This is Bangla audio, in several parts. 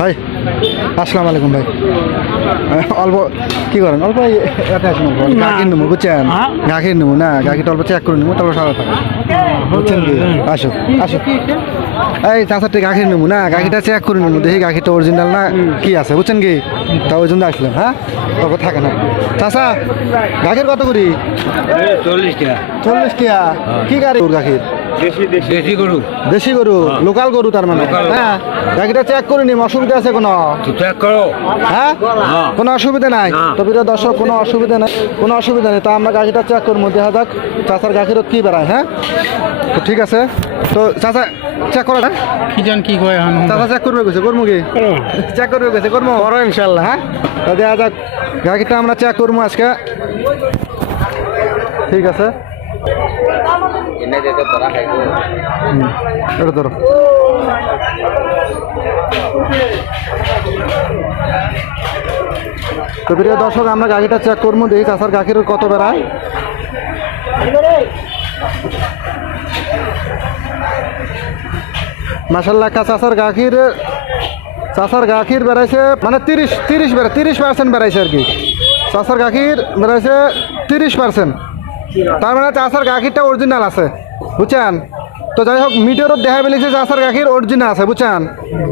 ভাই আসসালামু আলাইকুম ভাই। অল্প কি করেন অল্প এটা গাখির নেবো বুঝছেন, গাখির নেবো না, গাখিরটা অল্প চেক করে নেবো তারপর সারা থাকা বুঝছেন কি। আসো আসো এই চাচারটি গাখির নেবো না, গাখিরটা চেক করে নেবো দেখি গাখিরটা অরিজিনাল না কি আছে বুঝছেন কি। তা ওই জন্য আসলাম। হ্যাঁ তারপর থাকে না চাচা গাখির কত করি? 40 টাকা। 40 টাকা। কি গাড়ি গাখির? দেশি গরু। দেশি গরু, লোকাল গরু তার মানে। হ্যাঁ গাড়িটা চেক করে নিম, অসুবিধা আছে কোনো? চেক করো। হ্যাঁ কোনো অসুবিধা নাই তো? প্রিয় দর্শক কোনো অসুবিধা নেই, কোনো অসুবিধা নেই। তা আমরা গাড়িটা চেক করবো, দেখা যাক চাচার গাখিরত কি বেড়ায়। হ্যাঁ তো ঠিক আছে, তো চাচা চেক করো না কি জান কি কয় এখন চাচা চেক করবে গেছে, করবো কি চেক করবে গেছে, করবো করো ইনশাল্লাহ। হ্যাঁ তো দেখা যাক গাড়িটা আমরা চেক করবো আজকে। ঠিক আছে এটা ধরো। তো প্রিয় দর্শক আমরা গাড়িটা চেক করবো, দেখি চাষার গাখির কত বেড়ায়। মাশাআল্লাহ চাষার গাখির বেড়াইছে মানে 30% বেড়াইছে আর কি। চাষার গাখির বেড়াইছে 30%, তার মানে চাষার গাখিরটা অরিজিনাল আছে বুঝছেন। তো যাই হোক মিটারও দেখা পেলেছে চাষার গাখির অরিজিনাল আছে বুঝছেন।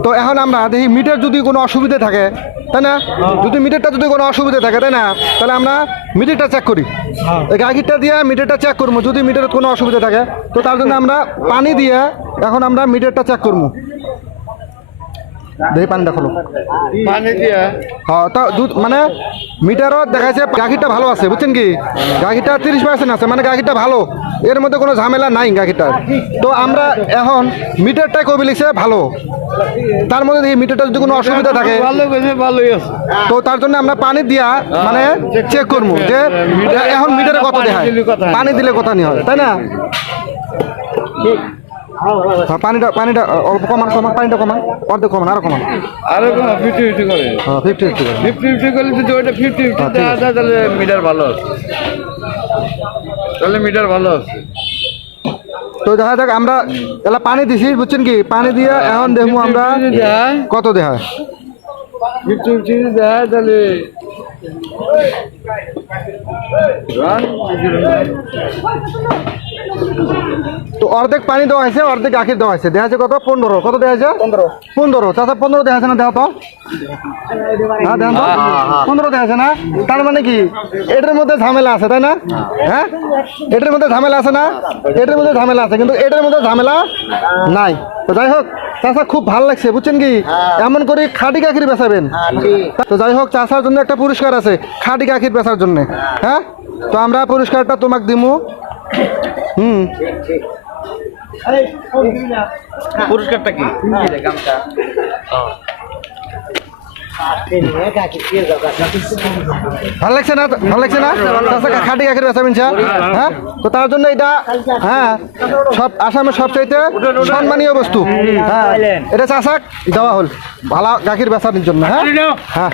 তো এখন আমরা দেখি মিটার যদি কোনো অসুবিধা থাকে তাই না, যদি মিটারটা যদি কোনো অসুবিধা থাকে তাই না, তাহলে আমরা মিটারটা চেক করি। এই গাখিরটা দিয়ে মিটারটা চেক করবো, যদি মিটারের কোনো অসুবিধা থাকে তো তার জন্য আমরা পানি দিয়ে এখন আমরা মিটারটা চেক করবো। দেখি পানিটা খোলো। পানি দিয়া হ্যাঁ তা দুধ মানে মিটারও দেখাচ্ছে গাখিরটা ভালো আছে বুঝছেন কি। গাখিরটা 30% আছে মানে গাখিরটা ভালো, এর মধ্যে কোনো ঝামেলা নাই গাখিরটার। তো আমরা এখন মিটারটা কবি লিখছে ভালো, তার মধ্যে দেখি মিটারটা যদি কোনো অসুবিধা থাকে ভালোই আছে। তো তার জন্য আমরা পানি দিয়া মানে চেক করবো যে এখন মিটারে কত দেখায়, পানি দিলে কথা নিয়ে হয় তাই না। হ্যাঁ পানিটা অল্প কমান, পানিটা কমান, অর্ধেক কমান, আরো কমান, আরো 50-50 করে। হ্যাঁ 50-50 করে। 50-50 করলে যদি ওইটা 50-50 দেওয়া যায় তাহলে মিটার ভালো আছে, তাহলে মিটার ভালো আছে। তো দেখা যাক আমরা এলা পানি দিছি বুঝছেন কি, পানি দিয়ে এখন দেখবো আমরা কত দেখায়। 50-50 দেওয়া তাহলে তো অর্ধেক পানি দেওয়া হয়েছে, অর্ধেক গাখির দেওয়া হয়েছে, দেখা যাচ্ছে কত 15, কত দেখা যাচ্ছে 15 চাচা 15 দেখা যাচ্ছে না, দেখো তো হ্যাঁ দেখো 15 দেখা যাচ্ছে না। তার মানে কি এটার মধ্যে ঝামেলা আছে তাই না। হ্যাঁ এটার মধ্যে ঝামেলা আছে না, এটার মধ্যে ঝামেলা আছে কিন্তু এটার মধ্যে ঝামেলা নাই। তো যাই হোক চাচা খুব ভালো লাগছে বুঝছেন কি, এমন করে খাঁটি গাখির বেচাবেন। তো যাই হোক চাচার জন্য একটা পুরস্কার আছে খাঁটি গাখির বেচার জন্য। হ্যাঁ তো আমরা পুরস্কারটা তোমাকে দিমু। পুরস্কারটা কি? ভালো লাগছে না, ভালো লাগছে না চাচা খাঁটি গাখির বেচাবেন স্যার। হ্যাঁ তো তার জন্য এটা হ্যাঁ সব আসামের সবচাইতে সম্মানীয় বস্তু। হ্যাঁ এটা চাচাক দেওয়া হল ভালো গাখির বেচার জন্য। হ্যাঁ হ্যাঁ